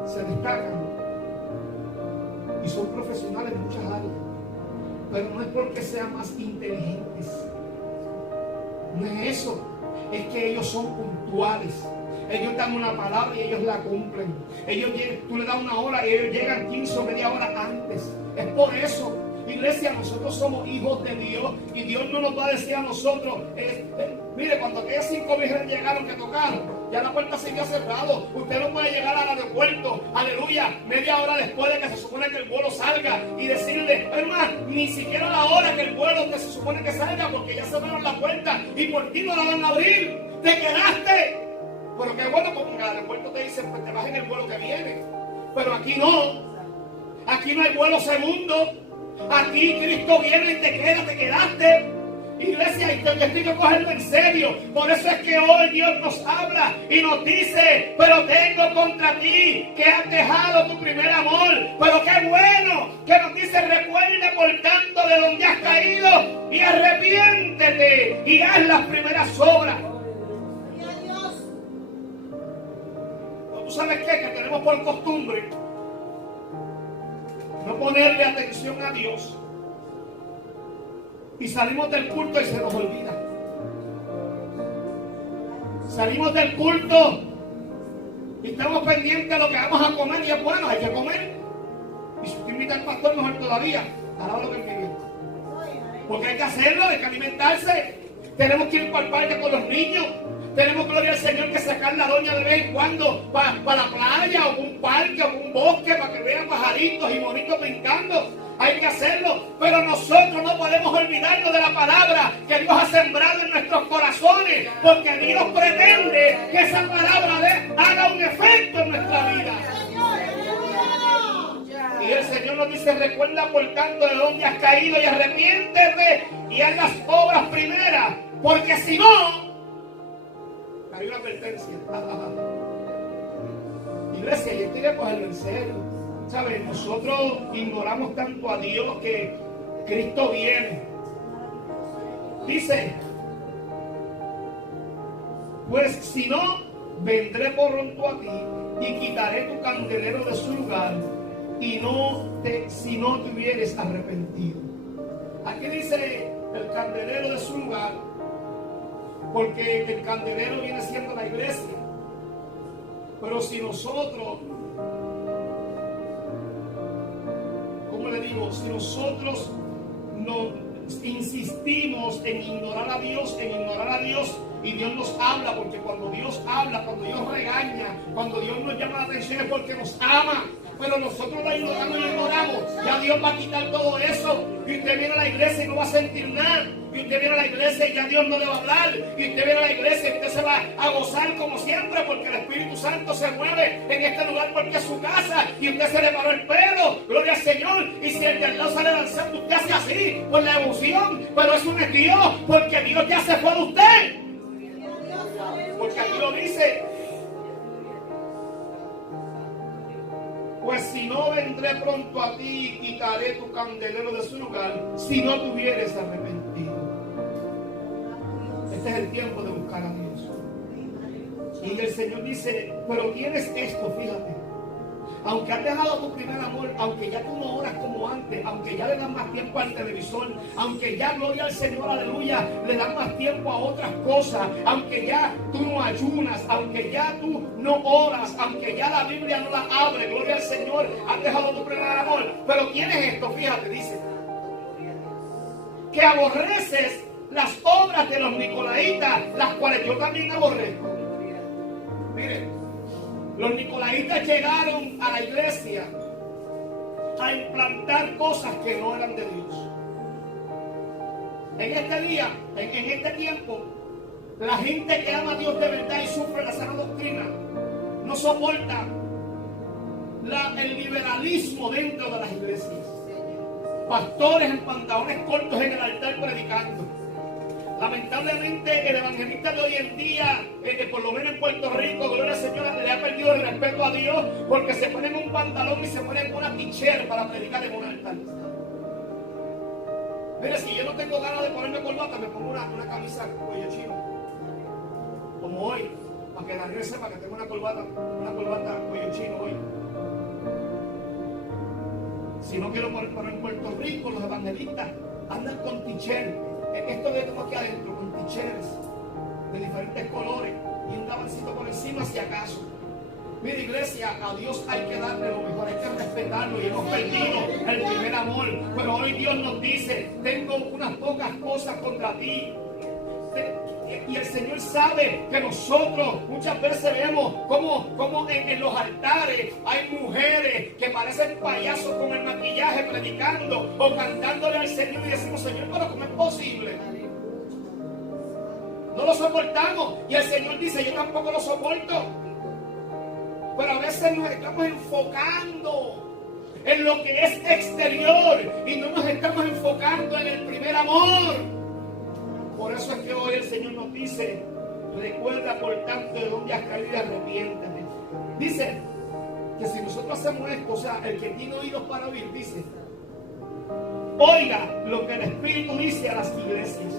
se destacan y son profesionales en muchas áreas. Pero no es porque sean más inteligentes. No es eso. Es que ellos son puntuales. Ellos dan una palabra y ellos la cumplen. Tú le das una hora y ellos llegan 15 o media hora antes. Es por eso. Iglesia, nosotros somos hijos de Dios y Dios no nos va a decir a nosotros, mire, cuando aquellas 5 vírgenes llegaron que tocaron, ya la puerta seguía cerrada. Usted no puede llegar al aeropuerto, aleluya, media hora después de que se supone que el vuelo salga y decirle: hermano, ni siquiera la hora que el vuelo que se supone que salga, porque ya cerraron la puerta y por ti no la van a abrir. Te quedaste. Pero qué bueno, porque en el aeropuerto te dicen: pues te vas en el vuelo que viene. Pero aquí no. Aquí no hay vuelo segundo. Aquí Cristo viene y te quedaste. Iglesia, y tienes que cogerlo en serio. Por eso es que hoy Dios nos habla y nos dice: pero tengo contra ti que has dejado tu primer amor. Pero qué bueno que nos dice: recuerda por tanto de donde has caído y arrepiéntete y haz las primeras obras. ¿Tú sabes qué? Que tenemos por costumbre no ponerle atención a Dios. Y salimos del culto y se nos olvida. Salimos del culto y estamos pendientes de lo que vamos a comer. Y es bueno, hay que comer. Y si usted invita al pastor, mejor todavía. Hará lo que quiere. Porque hay que hacerlo, hay que alimentarse. Tenemos que ir para el parque con los niños. Tenemos, gloria al Señor, que sacar la doña de vez en cuando para la playa o un parque o un bosque para que vean pajaritos y monitos brincando. Hay que hacerlo, pero nosotros no podemos olvidarnos de la palabra que Dios ha sembrado en nuestros corazones, porque Dios pretende que esa palabra haga un efecto en nuestra vida. Y el Señor nos dice: recuerda por tanto de dónde has caído y arrepiéntete y haz las obras primeras, porque si no, hay una advertencia. Iglesia, yo estoy de cogerlo en serio. ¿Saben? Nosotros ignoramos tanto a Dios que Cristo viene. Dice: pues si no, vendré pronto a ti y quitaré tu candelero de su lugar, y si no te hubieres arrepentido. Aquí dice el candelero de su lugar, porque el candelero viene siendo la iglesia. Pero si nosotros, ¿cómo le digo? Si nosotros no insistimos en ignorar a Dios, y Dios nos habla, porque cuando Dios habla, cuando Dios regaña, cuando Dios nos llama la atención es porque nos ama. Pero nosotros la ignoramos, ya Dios va a quitar todo eso. Y usted viene a la iglesia y no va a sentir nada. Y usted viene a la iglesia y ya Dios no le va a hablar. Y usted viene a la iglesia y usted se va a gozar como siempre, porque el Espíritu Santo se mueve en este lugar porque es su casa. Y usted se le paró el pelo, gloria al Señor. Y si el de al lado sale danzando, usted hace así, por la emoción. Pero eso no es Dios, porque Dios ya se fue de usted. Porque aquí lo dice: pues si no, vendré pronto a ti y quitaré tu candelero de su lugar, si no te hubieres arrepentido. Este es el tiempo de buscar a Dios. Y el Señor dice: pero tienes esto, fíjate. Aunque has dejado tu primer amor, aunque ya tú no oras como antes, aunque ya le das más tiempo al televisor, aunque ya, gloria al Señor, aleluya, le das más tiempo a otras cosas, aunque ya tú no ayunas, aunque ya tú no oras, aunque ya la Biblia no la abre, gloria al Señor, has dejado tu primer amor. Pero tienes esto, fíjate, dice, que aborreces las obras de los nicolaitas, las cuales yo también aborrezco. Miren, los nicolaitas llegaron a la iglesia a implantar cosas que no eran de Dios. En este día, en este tiempo, la gente que ama a Dios de verdad y sufre la sana doctrina no soporta el liberalismo dentro de las iglesias. Pastores en pantalones cortos en el altar predicando. Lamentablemente el evangelista de hoy en día, por lo menos en Puerto Rico, gloria al Señor, le ha perdido el respeto a Dios, porque se ponen un pantalón y se ponen una t-shirt para predicar en un altar. Mire, si yo no tengo ganas de ponerme corbata, me pongo una camisa cuello chino, como hoy, para que Daniel sepa que tengo una corbata cuello chino hoy. Si no quiero poner en Puerto Rico, los evangelistas andan con t-shirt. Esto que tengo aquí adentro, con t-shirts de diferentes colores y un tabancito por encima si acaso. Mira, iglesia, a Dios hay que darle lo mejor, hay que respetarlo, y hemos perdido el primer amor. Pero hoy Dios nos dice: tengo unas pocas cosas contra ti. Y el Señor sabe que nosotros muchas veces vemos como en los altares hay mujeres que parecen payasos con el maquillaje predicando o cantándole al Señor, y decimos: Señor, pero ¿cómo es posible? No lo soportamos. Y el Señor dice: yo tampoco lo soporto. Pero a veces nos estamos enfocando en lo que es exterior y no nos estamos enfocando en el primer amor. Por eso es que hoy el Señor nos dice: recuerda por tanto de dónde has caído y arrepiéntete. Dice que si nosotros hacemos esto, o sea, el que tiene oídos para oír, dice: oiga lo que el Espíritu dice a las iglesias.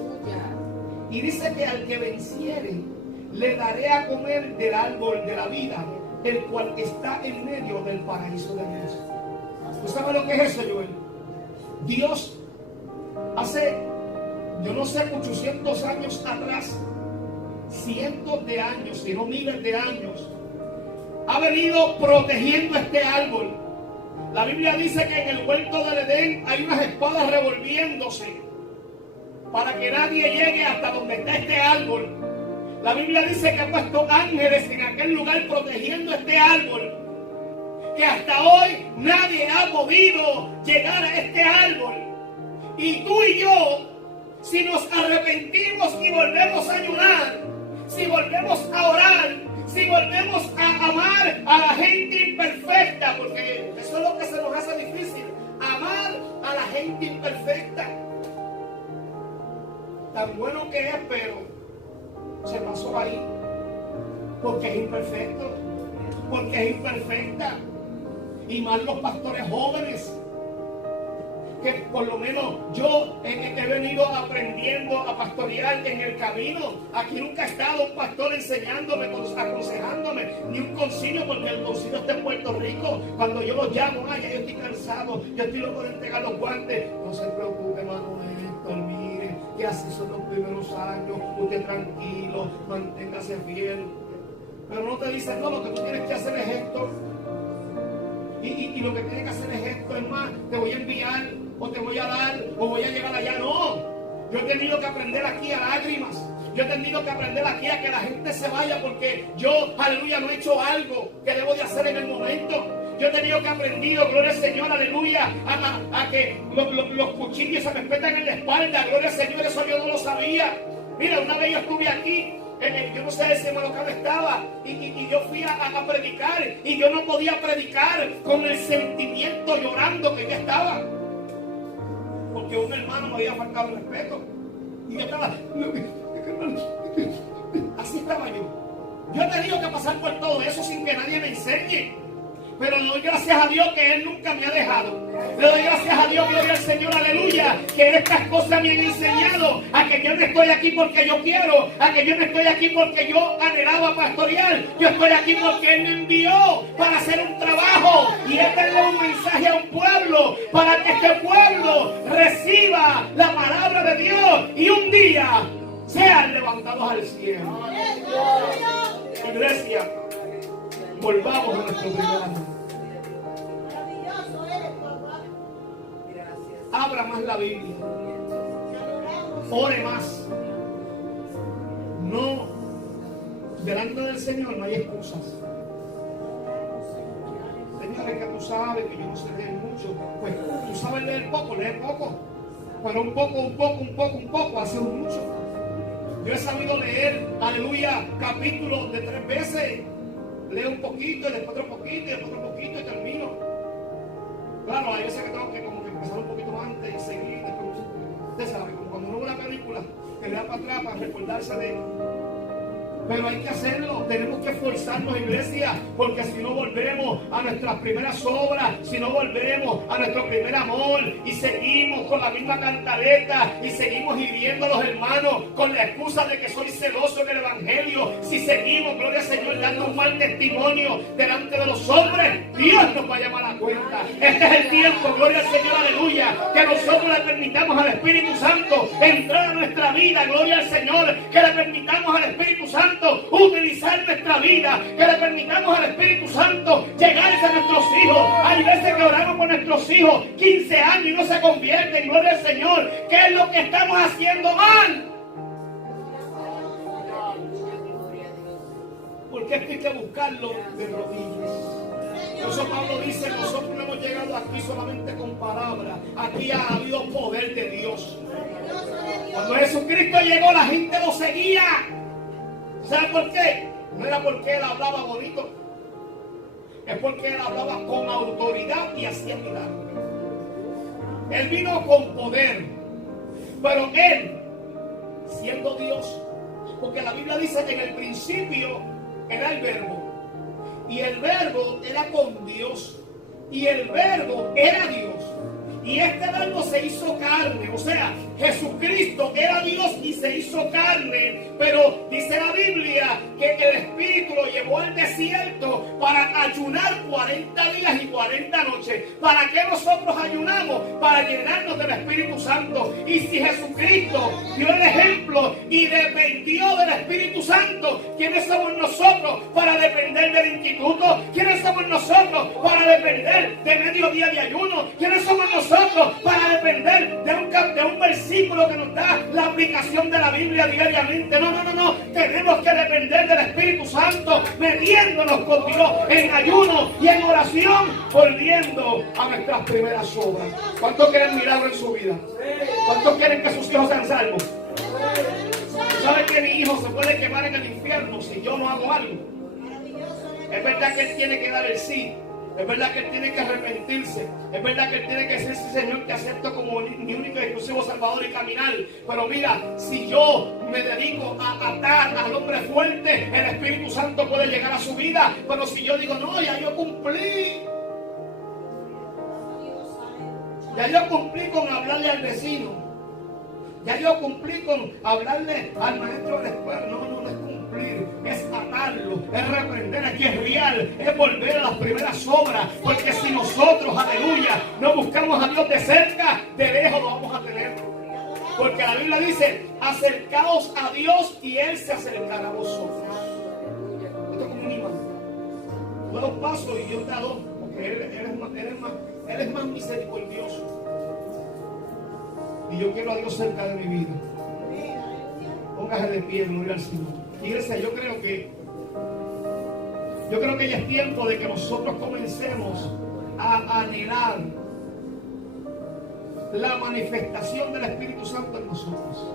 Y dice que al que venciere, le daré a comer del árbol de la vida, el cual está en medio del paraíso de Dios. ¿Usted sabe lo que es eso, Joel? Dios hace, yo no sé, 800 años atrás, cientos de años, si no miles de años, ha venido protegiendo este árbol. La Biblia dice que en el huerto del Edén hay unas espadas revolviéndose para que nadie llegue hasta donde está este árbol. La Biblia dice que ha puesto ángeles en aquel lugar protegiendo este árbol, que hasta hoy nadie ha podido llegar a este árbol. Y tú y yo, si nos arrepentimos y volvemos a ayunar, si volvemos a orar, si volvemos a amar a la gente imperfecta, porque eso es lo que se nos hace difícil, amar a la gente imperfecta. Tan bueno que es, pero se pasó ahí, porque es imperfecto, porque es imperfecta. Y más los pastores jóvenes, que por lo menos yo he venido aprendiendo a pastorear en el camino. Aquí nunca ha estado un pastor enseñándome, aconsejándome, ni un concilio, porque el concilio está en Puerto Rico. Cuando yo los llamo, ay, ya yo estoy cansado, yo estoy loco de entregar los guantes. No se preocupe, hermano Héctor, mire, que así son los primeros años, usted tranquilo, manténgase fiel. Pero no te dicen, no, lo que tú tienes que hacer es esto. Y lo que tienes que hacer es esto, es más, te voy a enviar, o te voy a dar, o voy a llegar allá. No, yo he tenido que aprender aquí a lágrimas. Yo he tenido que aprender aquí a que la gente se vaya porque yo, aleluya, no he hecho algo que debo de hacer en el momento. Yo he tenido que aprender, gloria al Señor, aleluya, a que los cuchillos se respetan en la espalda. Gloria al Señor, eso yo no lo sabía. Mira, una vez yo estuve aquí, yo no sé si hermano Carlos estaba, y yo fui a predicar, y yo no podía predicar con el sentimiento llorando que yo estaba, porque un hermano me había faltado el respeto, y yo estaba, así estaba yo. Yo he tenido que pasar por todo eso sin que nadie me enseñe. Pero le doy gracias a Dios que Él nunca me ha dejado. Le doy gracias a Dios, gloria al Señor, aleluya, que estas cosas me han enseñado a que yo no estoy aquí porque yo quiero, a que yo no estoy aquí porque yo anhelaba pastorear. Yo estoy aquí porque Él me envió para hacer un trabajo y este es un mensaje a un pueblo, para que este pueblo reciba la palabra de Dios y un día sean levantados al cielo. Iglesia, volvamos a nuestro primer amor. Abra más la Biblia. Ore más. No, delante del Señor no hay excusas. Señores, que tú sabes que yo no sé leer mucho. Pues tú sabes leer poco, lee poco. Pero un poco, hace mucho. Yo he sabido leer, aleluya, capítulos de 3 veces. Leo un poquito, y después otro poquito, y después otro poquito, y termino. Claro, hay veces que tengo que como que empezar un poquito antes y seguir. Después, usted sabe, como cuando uno ve una película, que le da para atrás para recordarse de él. Pero hay que hacerlo, tenemos que esforzarnos, iglesia, porque si no volvemos a nuestras primeras obras, si no volvemos a nuestro primer amor y seguimos con la misma cantaleta y seguimos hiriendo a los hermanos con la excusa de que soy celoso en el evangelio, si seguimos, gloria al Señor, dando un mal testimonio delante de los hombres, Dios nos va a llamar a cuenta. Este es el tiempo, gloria al Señor, aleluya, que nosotros le permitamos al Espíritu Santo entrar a nuestra vida, gloria al Señor, que le permitamos al Espíritu Santo utilizar nuestra vida, que le permitamos al Espíritu Santo llegarse a nuestros hijos. Hay veces que oramos por nuestros hijos 15 años y no se convierten, gloria al Señor. ¿Qué es lo que estamos haciendo mal? Porque es que hay que buscarlo de rodillas. Por eso Pablo dice, nosotros no hemos llegado aquí solamente con palabras, aquí ha habido poder de Dios. Cuando Jesucristo llegó, la gente lo seguía. ¿Sabe por qué? No era porque Él hablaba bonito, es porque Él hablaba con autoridad y hacía milagros. Él vino con poder, pero Él, siendo Dios, porque la Biblia dice que en el principio era el Verbo, y el Verbo era con Dios, y el Verbo era Dios. Y este verbo se hizo carne, o sea, Jesucristo era Dios y se hizo carne, pero dice la Biblia que el Espíritu lo llevó al desierto para ayunar 40 días y 40 noches. ¿Para qué nosotros ayunamos? Para llenarnos del Espíritu Santo. Y si Jesucristo dio el ejemplo y dependió del Espíritu Santo, ¿quiénes somos nosotros para depender del instituto? ¿Quiénes somos nosotros para depender de medio día de ayuno? ¿Quiénes somos nosotros para depender de un versículo versículo que nos da la aplicación de la Biblia diariamente. No. Tenemos que depender del Espíritu Santo, metiéndonos con Dios en ayuno y en oración, volviendo a nuestras primeras obras. ¿Cuántos quieren milagro en su vida? ¿Cuántos quieren que sus hijos sean salvos? ¿Saben que mi hijo se puede quemar en el infierno si yo no hago algo? Es verdad que él tiene que dar el sí. Es verdad que él tiene que arrepentirse. Es verdad que él tiene que decir, sí, Señor, te acepto como mi único y exclusivo Salvador y caminar. Pero mira, si yo me dedico a atar al hombre fuerte, el Espíritu Santo puede llegar a su vida. Pero si yo digo, no, ya yo cumplí. Ya yo cumplí con hablarle al vecino. Ya yo cumplí con hablarle al maestro de la escuela. No es cumplir, es atarlo, es reprender. Aquí es real, es volver a las primeras obras. Porque si nosotros, aleluya, no buscamos a Dios de cerca, de lejos lo vamos a tener. Porque la Biblia dice, acercaos a Dios y Él se acercará a vosotros. Esto es como un imán. Tú das un paso y Dios da dos, porque Él es más misericordioso. Y yo quiero a Dios cerca de mi vida. Póngase de pie, gloria al Señor. Iglesia, yo creo que ya es tiempo de que nosotros comencemos a anhelar la manifestación del Espíritu Santo en nosotros.